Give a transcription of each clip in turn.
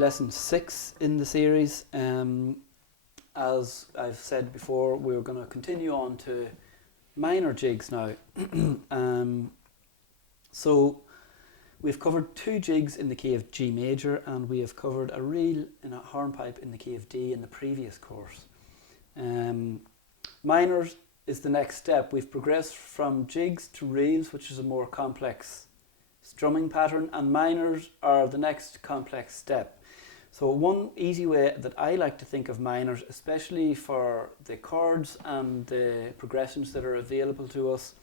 lesson 6 in the series. As I've said before, we're going to continue on to minor jigs now. So we've covered 2 jigs in the key of G major, and we have covered a reel in a hornpipe in the key of D in the previous course. Minors is the next step. We've progressed from jigs to reels, which is a more complex strumming pattern, and minors are the next complex step. So one easy way that I like to think of minors, especially for the chords and the progressions that are available to us,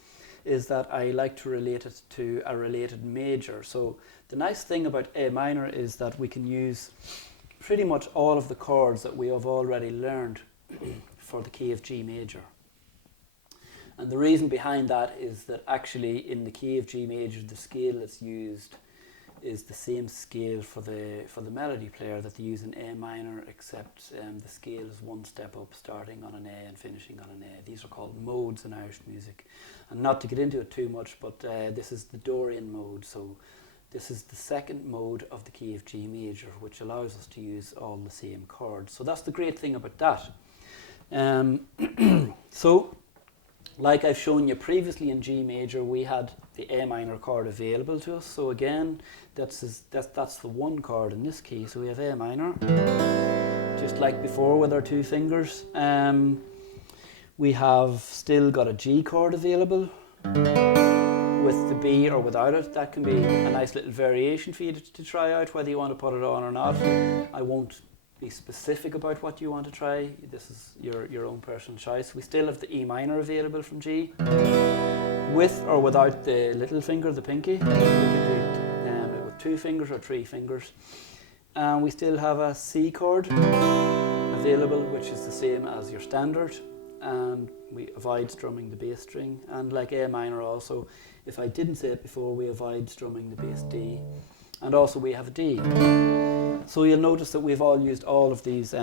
is that I like to relate it to a related major. So the nice thing about A minor is that we can use pretty much all of the chords that we have already learned for the key of G major. And the reason behind that is that actually in the key of G major, the scale that's used is the same scale for the melody player that they use in A minor, except the scale is one step up, starting on an A and finishing on an A. These are called modes in Irish music. And not to get into it too much, but this is the Dorian mode. So this is the second mode of the key of G major, which allows us to use all the same chords. So that's the great thing about that. So, like I've shown you previously in G major, we had the A minor chord available to us. So again, that's the one chord in this key. So we have A minor, just like before with our 2 fingers. We have still got a G chord available with the B or without it. That can be a nice little variation for you to try out, whether you want to put it on or not. I won't be specific about what you want to try. This is your own personal choice. We still have the E minor available from G, with or without the little finger, the pinky. We can do it with 2 fingers or 3 fingers. And we still have a C chord available, which is the same as your standard. And we avoid strumming the bass string. And like A minor also, if I didn't say it before, we avoid strumming the bass D. And also we have a D. So you'll notice that we've all used all of these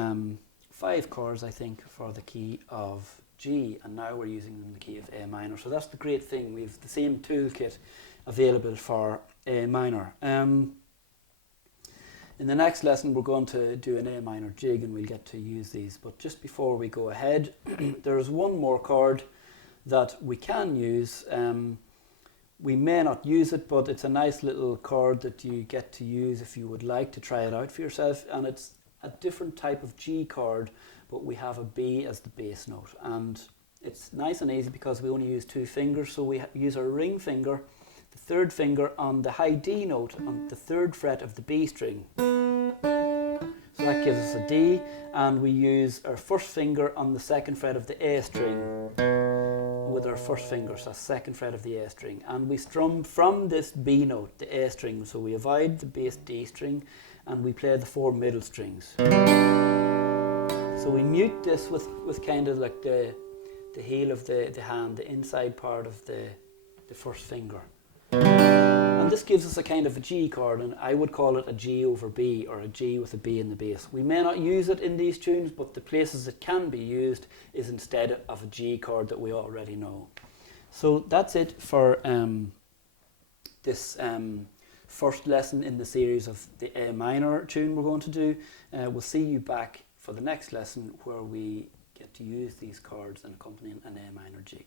5 chords, I think, for the key of G, and now we're using them in the key of A minor. So that's the great thing. We've the same toolkit available for A minor. In the next lesson, we're going to do an A minor jig, and we'll get to use these. But just before we go ahead, there's one more chord that we can use. We may not use it, but it's a nice little chord that you get to use if you would like to try it out for yourself. And it's a different type of G chord, but we have a B as the bass note. And it's nice and easy because we only use 2 fingers. So we use our ring finger, the 3rd finger on the high D note on the 3rd fret of the B string. So that gives us a D. And we use our 1st finger on the 2nd fret of the A string with our 1st finger, so 2nd fret of the A string, and we strum from this B note, the A string, so we avoid the bass D string and we play the 4 middle strings. So we mute this with kind of like the heel of the hand, the inside part of the 1st finger. And this gives us a kind of a G chord, and I would call it a G over B, or a G with a B in the bass. We may not use it in these tunes, but the places it can be used is instead of a G chord that we already know. So that's it for this first lesson in the series of the A minor tune we're going to do. We'll see you back for the next lesson where we get to use these chords and accompany an A minor jig.